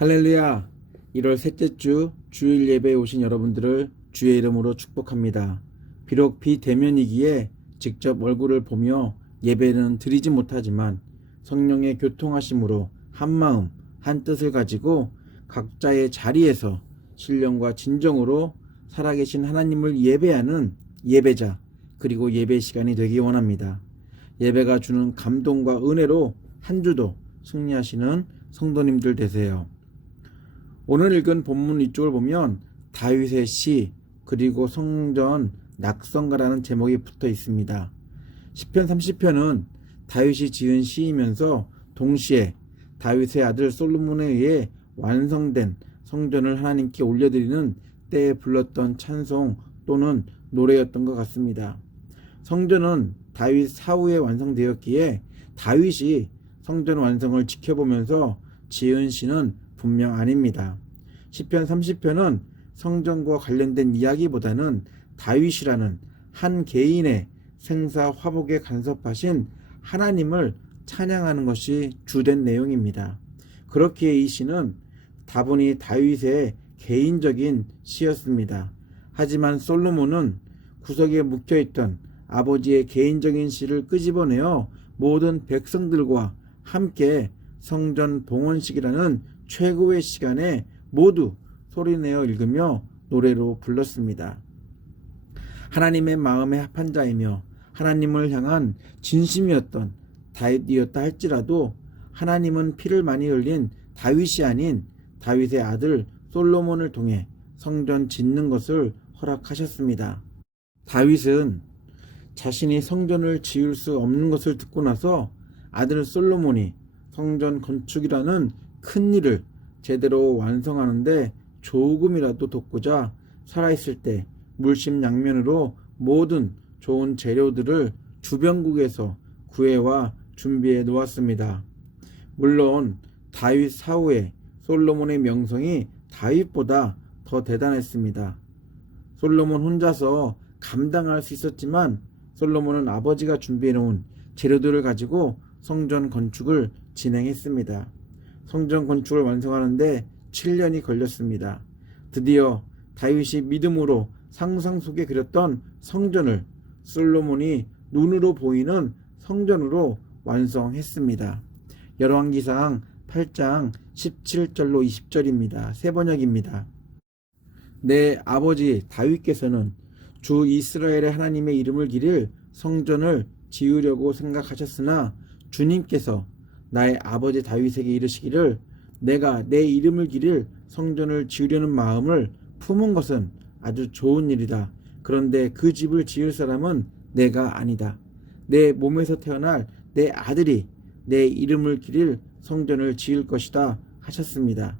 할렐루야! 1월 셋째 주 주일 예배에 오신 여러분들을 주의 이름으로 축복합니다. 비록 비대면이기에 직접 얼굴을 보며 예배는 드리지 못하지만 성령의 교통하심으로 한마음 한뜻을 가지고 각자의 자리에서 신령과 진정으로 살아계신 하나님을 예배하는 예배자 그리고 예배 시간이 되기 원합니다. 예배가 주는 감동과 은혜로 한 주도 승리하시는 성도님들 되세요. 오늘 읽은 본문 이쪽을 보면 다윗의 시 그리고 성전 낙성가라는 제목이 붙어 있습니다. 시편 30편은 다윗이 지은 시이면서 동시에 다윗의 아들 솔로몬에 의해 완성된 성전을 하나님께 올려드리는 때에 불렀던 찬송 또는 노래였던 것 같습니다. 성전은 다윗 사후에 완성되었기에 다윗이 성전 완성을 지켜보면서 지은 시는 분명 아닙니다. 시편 30편은 성전과 관련된 이야기보다는 다윗이라는 한 개인의 생사 화복에 간섭하신 하나님을 찬양하는 것이 주된 내용입니다. 그렇기에 이 시는 다분히 다윗의 개인적인 시였습니다. 하지만 솔로몬은 구석에 묵혀있던 아버지의 개인적인 시를 끄집어내어 모든 백성들과 함께 성전 봉헌식이라는 최고의 시간에 모두 소리내어 읽으며 노래로 불렀습니다. 하나님의 마음에 합한 자이며 하나님을 향한 진심이었던 다윗이었다 할지라도 하나님은 피를 많이 흘린 다윗이 아닌 다윗의 아들 솔로몬을 통해 성전 짓는 것을 허락하셨습니다. 다윗은 자신이 성전을 지을 수 없는 것을 듣고 나서 아들 솔로몬이 성전 건축이라는 큰 일을 제대로 완성하는데 조금이라도 돕고자 살아있을 때 물심양면으로 모든 좋은 재료들을 주변국에서 구해와 준비해 놓았습니다. 물론 다윗 사후에 솔로몬의 명성이 다윗보다 더 대단했습니다. 솔로몬 혼자서 감당할 수 있었지만 솔로몬은 아버지가 준비해 놓은 재료들을 가지고 성전 건축을 진행했습니다. 성전 건축을 완성하는데 7년이 걸렸습니다. 드디어 다윗이 믿음으로 상상 속에 그렸던 성전을 솔로몬이 눈으로 보이는 성전으로 완성했습니다. 열왕기상 8장 17절로 20절입니다. 새번역입니다. 내 아버지 다윗께서는 주 이스라엘의 하나님의 이름을 기릴 성전을 지으려고 생각하셨으나 주님께서 나의 아버지 다윗에게 이르시기를 내가 내 이름을 기릴 성전을 지으려는 마음을 품은 것은 아주 좋은 일이다. 그런데 그 집을 지을 사람은 내가 아니다. 내 몸에서 태어날 내 아들이 내 이름을 기릴 성전을 지을 것이다 하셨습니다.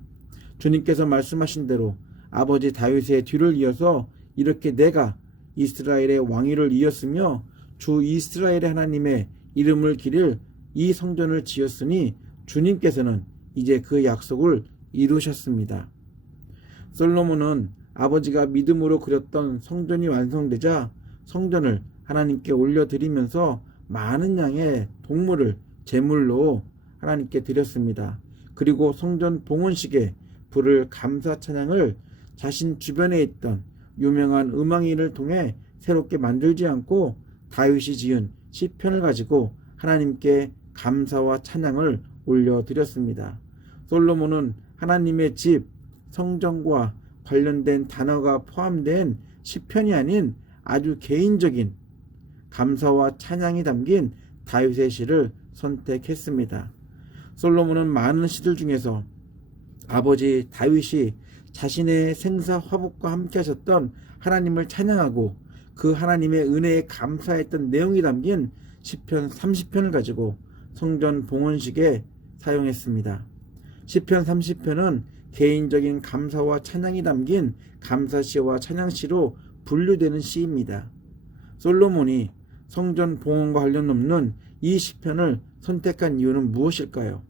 주님께서 말씀하신 대로 아버지 다윗의 뒤를 이어서 이렇게 내가 이스라엘의 왕위를 이었으며 주 이스라엘의 하나님의 이름을 기릴 이 성전을 지었으니 주님께서는 이제 그 약속을 이루셨습니다. 솔로몬은 아버지가 믿음으로 그렸던 성전이 완성되자 성전을 하나님께 올려드리면서 많은 양의 동물을 제물로 하나님께 드렸습니다. 그리고 성전 봉헌식에 부를 감사 찬양을 자신 주변에 있던 유명한 음악인을 통해 새롭게 만들지 않고 다윗이 지은 시편을 가지고 하나님께 감사와 찬양을 올려드렸습니다. 솔로몬은 하나님의 집, 성전과 관련된 단어가 포함된 시편이 아닌 아주 개인적인 감사와 찬양이 담긴 다윗의 시를 선택했습니다. 솔로몬은 많은 시들 중에서 아버지 다윗이 자신의 생사 화복과 함께 하셨던 하나님을 찬양하고 그 하나님의 은혜에 감사했던 내용이 담긴 시편 30편을 가지고 성전 봉헌식에 사용했습니다. 시편 30편은 개인적인 감사와 찬양이 담긴 감사시와 찬양시로 분류되는 시입니다. 솔로몬이 성전 봉헌과 관련 없는 이 시편을 선택한 이유는 무엇일까요?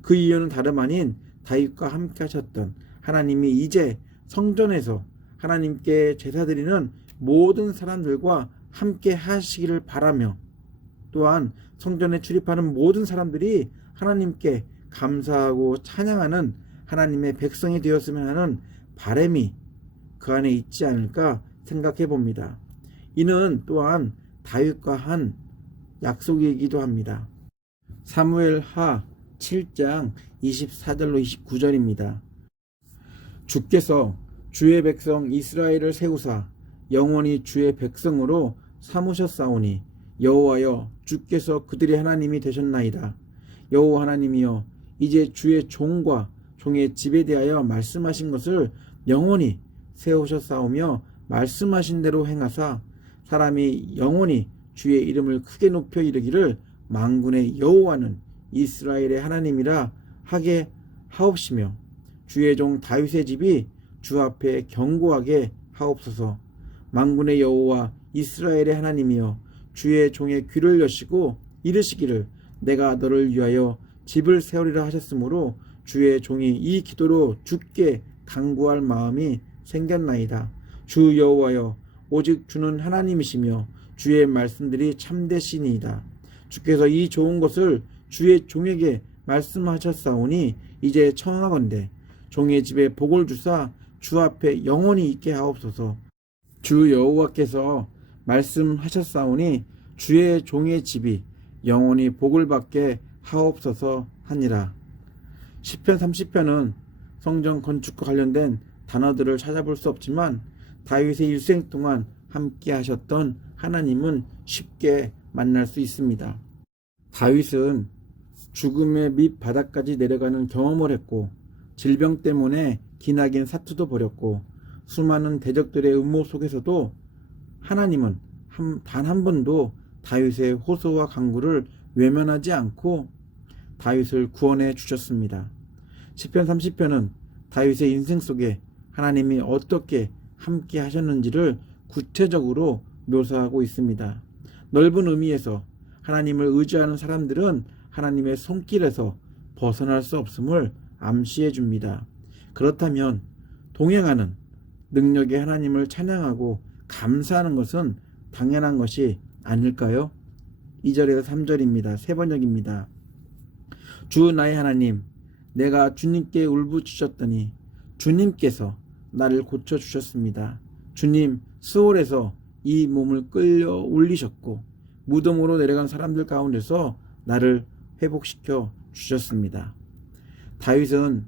그 이유는 다름 아닌 다윗과 함께 하셨던 하나님이 이제 성전에서 하나님께 제사드리는 모든 사람들과 함께 하시기를 바라며 또한 성전에 출입하는 모든 사람들이 하나님께 감사하고 찬양하는 하나님의 백성이 되었으면 하는 바람이 그 안에 있지 않을까 생각해 봅니다. 이는 또한 다윗과 한 약속이기도 합니다. 사무엘하 7장 24절로 29절입니다. 주께서 주의 백성 이스라엘을 세우사 영원히 주의 백성으로 삼으셨사오니 여호와여 주께서 그들의 하나님이 되셨나이다. 여호와 하나님이여 이제 주의 종과 종의 집에 대하여 말씀하신 것을 영원히 세우셨사오며 말씀하신 대로 행하사 사람이 영원히 주의 이름을 크게 높여 이르기를 만군의 여호와는 이스라엘의 하나님이라 하게 하옵시며 주의 종 다윗의 집이 주 앞에 견고하게 하옵소서. 만군의 여호와 이스라엘의 하나님이여 주의 종의 귀를 여시고 이르시기를 내가 너를 위하여 집을 세우리라 하셨으므로 주의 종이 이 기도로 주께 간구할 마음이 생겼나이다. 주 여호와여 오직 주는 하나님이시며 주의 말씀들이 참되시니이다. 주께서 이 좋은 것을 주의 종에게 말씀하셨사오니 이제 청하건대 종의 집에 복을 주사 주 앞에 영원히 있게 하옵소서. 주 여호와께서 말씀하셨사오니 주의 종의 집이 영원히 복을 받게 하옵소서 하니라. 시편 30편은 성전 건축과 관련된 단어들을 찾아볼 수 없지만 다윗의 일생 동안 함께 하셨던 하나님은 쉽게 만날 수 있습니다. 다윗은 죽음의 밑바닥까지 내려가는 경험을 했고 질병 때문에 기나긴 사투도 벌였고 수많은 대적들의 음모 속에서도 하나님은 단 한 번도 다윗의 호소와 간구를 외면하지 않고 다윗을 구원해 주셨습니다. 시편 30편은 다윗의 인생 속에 하나님이 어떻게 함께 하셨는지를 구체적으로 묘사하고 있습니다. 넓은 의미에서 하나님을 의지하는 사람들은 하나님의 손길에서 벗어날 수 없음을 암시해 줍니다. 그렇다면 동행하는 능력의 하나님을 찬양하고 감사하는 것은 당연한 것이 아닐까요? 2절에서 3절입니다. 세 번역입니다. 주 나의 하나님, 내가 주님께 울부짖었더니 주님께서 나를 고쳐주셨습니다. 주님, 스올에서 이 몸을 끌려 올리셨고 무덤으로 내려간 사람들 가운데서 나를 회복시켜 주셨습니다. 다윗은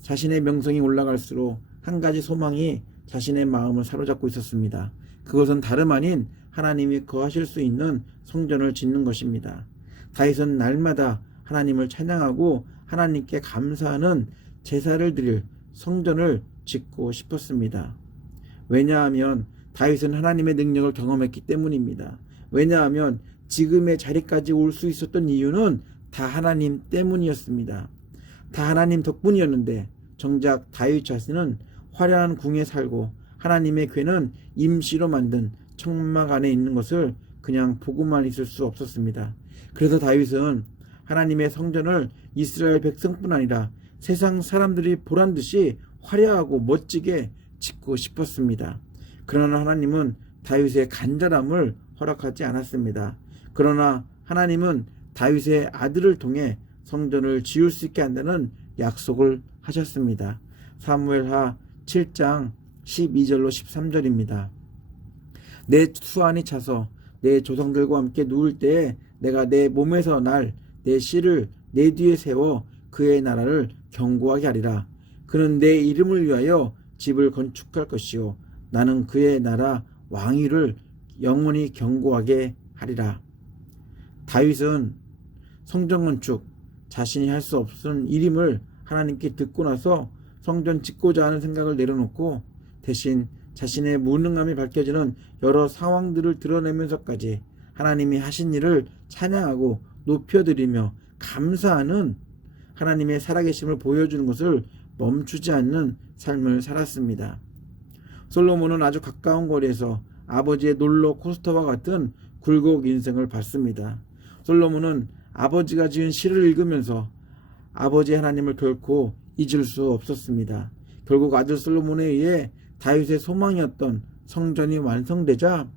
자신의 명성이 올라갈수록 한 가지 소망이 자신의 마음을 사로잡고 있었습니다. 그것은 다름 아닌 하나님이 거하실 수 있는 성전을 짓는 것입니다. 다윗은 날마다 하나님을 찬양하고 하나님께 감사하는 제사를 드릴 성전을 짓고 싶었습니다. 왜냐하면 다윗은 하나님의 능력을 경험했기 때문입니다. 왜냐하면 지금의 자리까지 올 수 있었던 이유는 다 하나님 때문이었습니다. 다 하나님 덕분이었는데 정작 다윗 자신은 화려한 궁에 살고 하나님의 궤는 임시로 만든 청막 안에 있는 것을 그냥 보고만 있을 수 없었습니다. 그래서 다윗은 하나님의 성전을 이스라엘 백성뿐 아니라 세상 사람들이 보란 듯이 화려하고 멋지게 짓고 싶었습니다. 그러나 하나님은 다윗의 간절함을 허락하지 않았습니다. 그러나 하나님은 다윗의 아들을 통해 성전을 지을 수 있게 한다는 약속을 하셨습니다. 사무엘하 7장 12절로 13절입니다. 내 수완이 차서 내 조상들과 함께 누울 때에 내가 내 몸에서 날 내 씨를 내 뒤에 세워 그의 나라를 견고하게 하리라. 그는 내 이름을 위하여 집을 건축할 것이요 나는 그의 나라 왕위를 영원히 견고하게 하리라. 다윗은 성전 건축 자신이 할 수 없는 일임을 하나님께 듣고 나서 성전 짓고자 하는 생각을 내려놓고 대신 자신의 무능함이 밝혀지는 여러 상황들을 드러내면서까지 하나님이 하신 일을 찬양하고 높여드리며 감사하는 하나님의 살아계심을 보여주는 것을 멈추지 않는 삶을 살았습니다. 솔로몬은 아주 가까운 거리에서 아버지의 롤러코스터와 같은 굴곡 인생을 받습니다. 솔로몬은 아버지가 지은 시를 읽으면서 아버지 하나님을 결코 잊을 수 없었습니다. 결국 아들 솔로몬에 의해 다윗의 소망이었던 성전이 완성되자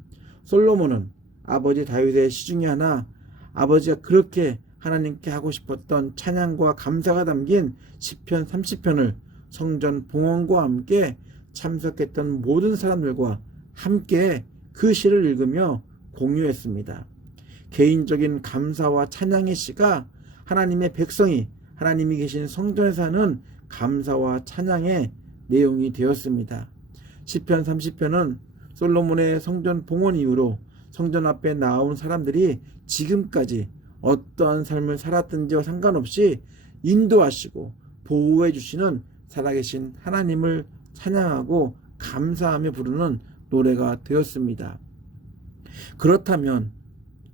솔로몬은 아버지 다윗의 시 중에 하나 아버지가 그렇게 하나님께 하고 싶었던 찬양과 감사가 담긴 시편 30편을 성전 봉헌과 함께 참석했던 모든 사람들과 함께 그 시를 읽으며 공유했습니다. 개인적인 감사와 찬양의 시가 하나님의 백성이 하나님이 계신 성전에서 하는 감사와 찬양의 내용이 되었습니다. 시편 30편은 솔로몬의 성전 봉헌 이후로 성전 앞에 나온 사람들이 지금까지 어떠한 삶을 살았든지와 상관없이 인도하시고 보호해 주시는 살아계신 하나님을 찬양하고 감사하며 부르는 노래가 되었습니다. 그렇다면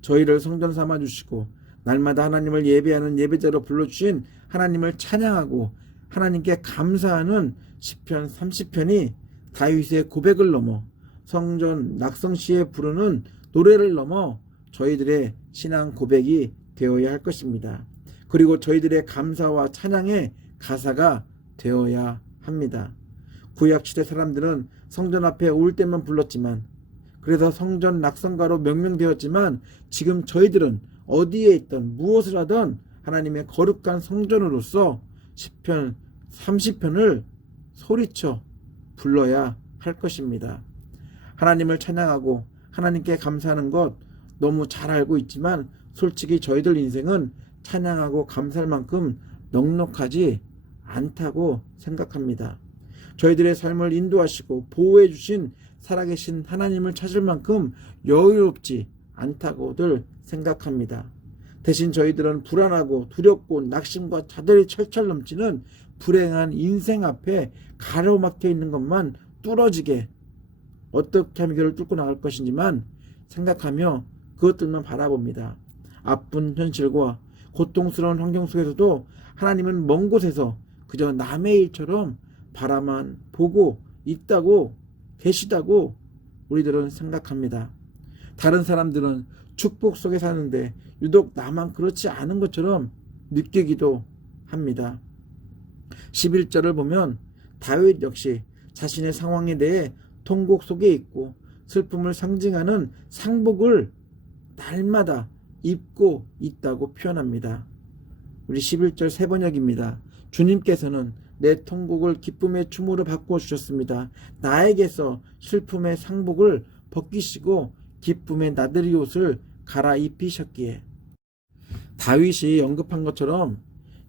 저희를 성전 삼아 주시고 날마다 하나님을 예배하는 예배자로 불러주신 하나님을 찬양하고 하나님께 감사하는 시편 30편이 다윗의 고백을 넘어 성전 낙성시에 부르는 노래를 넘어 저희들의 신앙 고백이 되어야 할 것입니다. 그리고 저희들의 감사와 찬양의 가사가 되어야 합니다. 구약시대 사람들은 성전 앞에 올 때만 불렀지만, 그래서 성전 낙성가로 명명되었지만, 지금 저희들은 어디에 있든 무엇을 하든 하나님의 거룩한 성전으로서 시편 30편을 소리쳐 불러야 할 것입니다. 하나님을 찬양하고 하나님께 감사하는 것 너무 잘 알고 있지만 솔직히 저희들 인생은 찬양하고 감사할 만큼 넉넉하지 않다고 생각합니다. 저희들의 삶을 인도하시고 보호해 주신 살아계신 하나님을 찾을 만큼 여유롭지 않다고들 생각합니다. 대신 저희들은 불안하고 두렵고 낙심과 자들이 철철 넘치는 불행한 인생 앞에 가로막혀 있는 것만 뚫어지게 어떻게 하면 이를 뚫고 나갈 것인지만 생각하며 그것들만 바라봅니다. 아픈 현실과 고통스러운 환경 속에서도 하나님은 먼 곳에서 그저 남의 일처럼 바라만 보고 있다고 계시다고 우리들은 생각합니다. 다른 사람들은 축복 속에 사는데 유독 나만 그렇지 않은 것처럼 느끼기도 합니다. 11절을 보면 다윗 역시 자신의 상황에 대해 통곡 속에 있고 슬픔을 상징하는 상복을 날마다 입고 있다고 표현합니다. 우리 11절 세번역입니다. 주님께서는 내 통곡을 기쁨의 춤으로 바꿔주셨습니다. 나에게서 슬픔의 상복을 벗기시고 기쁨의 나들이 옷을 갈아입히셨기에. 다윗이 언급한 것처럼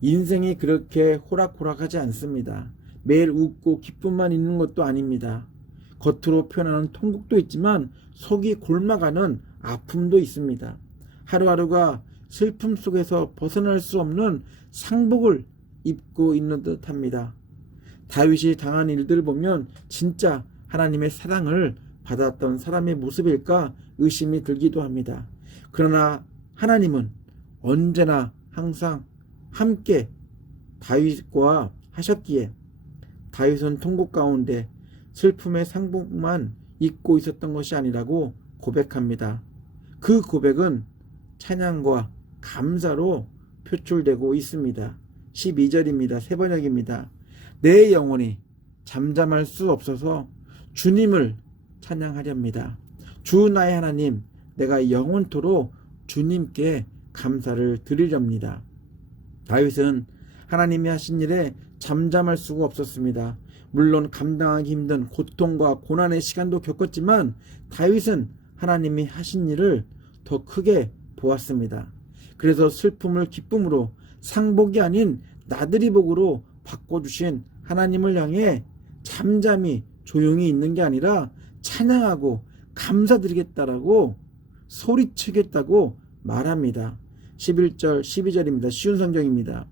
인생이 그렇게 호락호락하지 않습니다. 매일 웃고 기쁨만 있는 것도 아닙니다. 겉으로 표현하는 통곡도 있지만 속이 골마가는 아픔도 있습니다. 하루하루가 슬픔 속에서 벗어날 수 없는 상복을 입고 있는 듯합니다. 다윗이 당한 일들을 보면 진짜 하나님의 사랑을 받았던 사람의 모습일까 의심이 들기도 합니다. 그러나 하나님은 언제나 항상 함께 다윗과 하셨기에 다윗은 통곡 가운데 슬픔의 상복만 입고 있었던 것이 아니라고 고백합니다. 그 고백은 찬양과 감사로 표출되고 있습니다. 12절입니다. 세번역입니다. 내 영혼이 잠잠할 수 없어서 주님을 찬양하렵니다. 주 나의 하나님, 내가 영원토록 주님께 감사를 드리렵니다. 다윗은 하나님이 하신 일에 잠잠할 수가 없었습니다. 물론 감당하기 힘든 고통과 고난의 시간도 겪었지만 다윗은 하나님이 하신 일을 더 크게 보았습니다. 그래서 슬픔을 기쁨으로, 상복이 아닌 나들이 복으로 바꿔주신 하나님을 향해 잠잠히 조용히 있는 게 아니라 찬양하고 감사드리겠다라고 소리치겠다고 말합니다. 11절 12절입니다. 쉬운 성경입니다.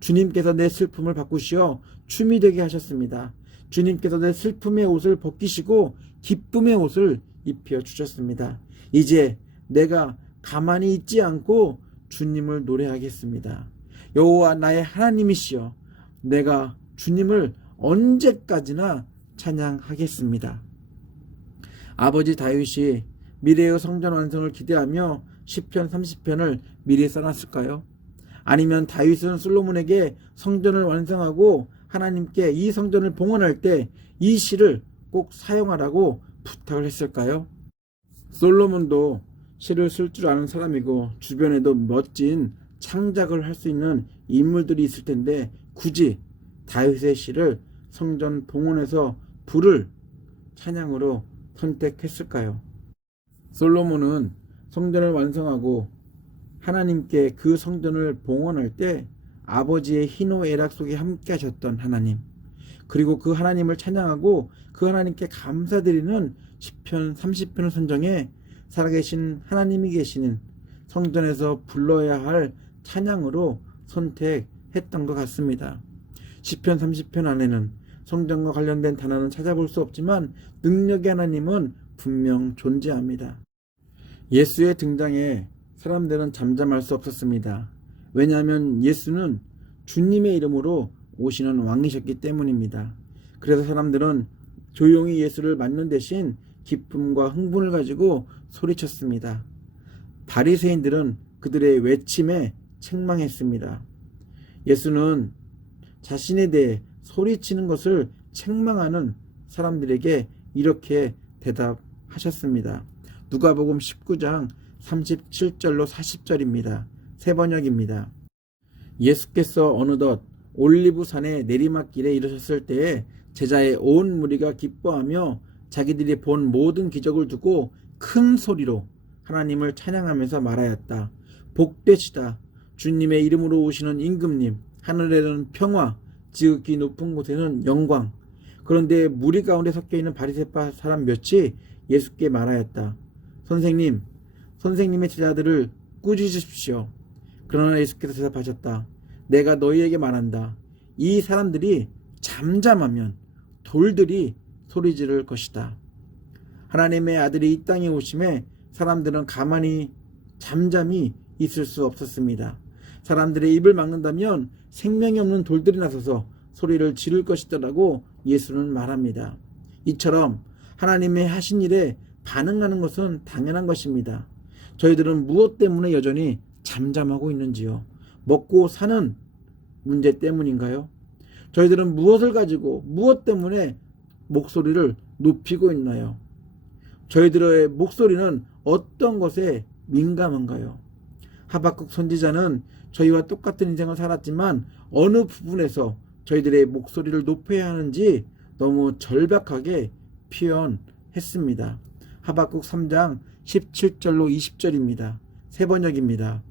주님께서 내 슬픔을 바꾸시어 춤이 되게 하셨습니다. 주님께서 내 슬픔의 옷을 벗기시고 기쁨의 옷을 입혀 주셨습니다. 이제 내가 가만히 있지 않고 주님을 노래하겠습니다. 여호와 나의 하나님이시여, 내가 주님을 언제까지나 찬양하겠습니다. 아버지 다윗이 미래의 성전 완성을 기대하며 시편 30편을 미리 써놨을까요? 아니면 다윗은 솔로몬에게 성전을 완성하고 하나님께 이 성전을 봉헌할 때 이 시를 꼭 사용하라고 부탁을 했을까요? 솔로몬도 시를 쓸 줄 아는 사람이고 주변에도 멋진 창작을 할 수 있는 인물들이 있을 텐데 굳이 다윗의 시를 성전 봉헌에서 부를 찬양으로 선택했을까요? 솔로몬은 성전을 완성하고 하나님께 그 성전을 봉헌할 때 아버지의 희노애락 속에 함께 하셨던 하나님, 그리고 그 하나님을 찬양하고 그 하나님께 감사드리는 시편 30편을 선정해 살아계신 하나님이 계시는 성전에서 불러야 할 찬양으로 선택했던 것 같습니다. 시편 30편 안에는 성전과 관련된 단어는 찾아볼 수 없지만 능력의 하나님은 분명 존재합니다. 예수의 등장에 사람들은 잠잠할 수 없었습니다. 왜냐하면 예수는 주님의 이름으로 오시는 왕이셨기 때문입니다. 그래서 사람들은 조용히 예수를 맞는 대신 기쁨과 흥분을 가지고 소리쳤습니다. 바리새인들은 그들의 외침에 책망했습니다. 예수는 자신에 대해 소리치는 것을 책망하는 사람들에게 이렇게 대답하셨습니다. 누가복음 19장 37절로 40절입니다. 세 번역입니다. 예수께서 어느덧 올리브산의 내리막길에 이르셨을 때에 제자의 온 무리가 기뻐하며 자기들이 본 모든 기적을 두고 큰 소리로 하나님을 찬양하면서 말하였다. 복되시다. 주님의 이름으로 오시는 임금님. 하늘에는 평화, 지극히 높은 곳에는 영광. 그런데 무리 가운데 섞여있는 바리새파 사람 몇이 예수께 말하였다. 선생님, 선생님의 제자들을 꾸짖으십시오. 그러나 예수께서 대답하셨다. 내가 너희에게 말한다. 이 사람들이 잠잠하면 돌들이 소리 지를 것이다. 하나님의 아들이 이 땅에 오심에 사람들은 가만히 잠잠히 있을 수 없었습니다. 사람들의 입을 막는다면 생명이 없는 돌들이 나서서 소리를 지를 것이다라고 예수는 말합니다. 이처럼 하나님의 하신 일에 반응하는 것은 당연한 것입니다. 저희들은 무엇 때문에 여전히 잠잠하고 있는지요? 먹고 사는 문제 때문인가요? 저희들은 무엇을 가지고 무엇 때문에 목소리를 높이고 있나요? 저희들의 목소리는 어떤 것에 민감한가요? 하박국 선지자는 저희와 똑같은 인생을 살았지만 어느 부분에서 저희들의 목소리를 높여야 하는지 너무 절박하게 표현했습니다. 하박국 3장 17절로 20절입니다. 세 번역입니다.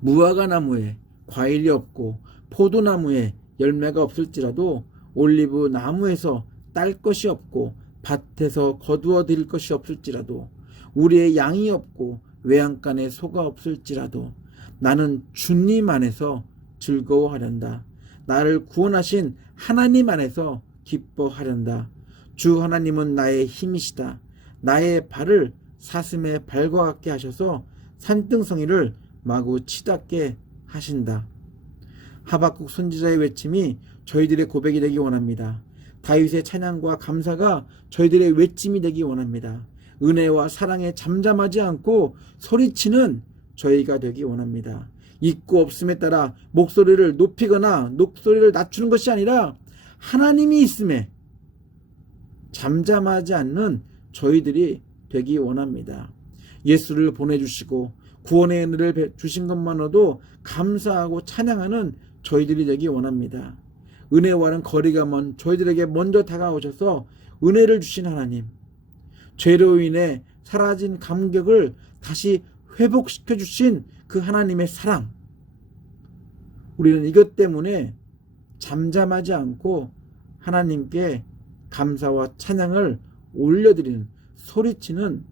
무화과 나무에 과일이 없고 포도나무에 열매가 없을지라도 올리브 나무에서 딸 것이 없고 밭에서 거두어 드릴 것이 없을지라도 우리의 양이 없고 외양간에 소가 없을지라도 나는 주님 안에서 즐거워하련다. 나를 구원하신 하나님 안에서 기뻐하련다. 주 하나님은 나의 힘이시다. 나의 발을 사슴의 발과 같게 하셔서 산등성이를 마구 치닫게 하신다. 하박국 선지자의 외침이 저희들의 고백이 되기 원합니다. 다윗의 찬양과 감사가 저희들의 외침이 되기 원합니다. 은혜와 사랑에 잠잠하지 않고 소리치는 저희가 되기 원합니다. 있고 없음에 따라 목소리를 높이거나 목소리를 낮추는 것이 아니라 하나님이 있음에 잠잠하지 않는 저희들이 되기 원합니다. 예수를 보내주시고 구원의 은혜를 주신 것만으로도 감사하고 찬양하는 저희들이 되기 원합니다. 은혜와는 거리가 먼 저희들에게 먼저 다가오셔서 은혜를 주신 하나님, 죄로 인해 사라진 감격을 다시 회복시켜 주신 그 하나님의 사랑, 우리는 이것 때문에 잠잠하지 않고 하나님께 감사와 찬양을 올려드리는, 소리치는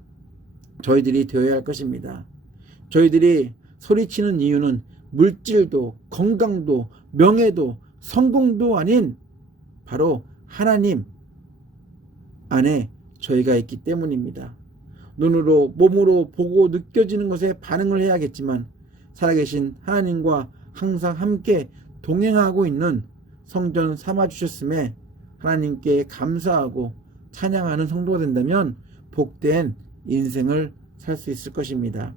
저희들이 되어야 할 것입니다. 저희들이 소리치는 이유는 물질도 건강도 명예도 성공도 아닌 바로 하나님 안에 저희가 있기 때문입니다. 눈으로 몸으로 보고 느껴지는 것에 반응을 해야겠지만 살아계신 하나님과 항상 함께 동행하고 있는 성전 삼아주셨음에 하나님께 감사하고 찬양하는 성도가 된다면 복된 인생을 살 수 있을 것입니다.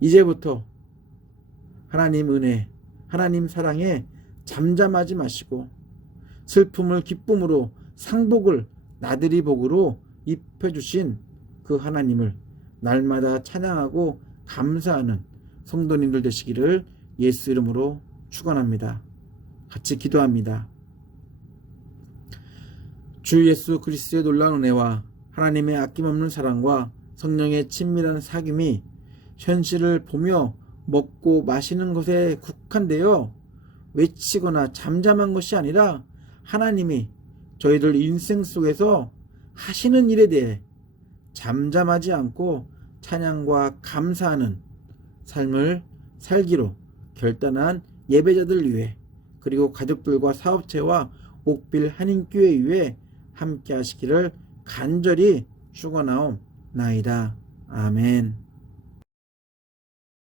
이제부터 하나님 은혜, 하나님 사랑에 잠잠하지 마시고 슬픔을 기쁨으로, 상복을 나들이 복으로 입혀주신 그 하나님을 날마다 찬양하고 감사하는 성도님들 되시기를 예수 이름으로 축원합니다. 같이 기도합니다. 주 예수 그리스도의 놀라운 은혜와 하나님의 아낌없는 사랑과 성령의 친밀한 사귐이 현실을 보며 먹고 마시는 것에 국한되어 외치거나 잠잠한 것이 아니라 하나님이 저희들 인생 속에서 하시는 일에 대해 잠잠하지 않고 찬양과 감사하는 삶을 살기로 결단한 예배자들 위해, 그리고 가족들과 사업체와 옥빌 한인교회 위해 함께 하시기를 간절히 축원하옵나이다. 아멘.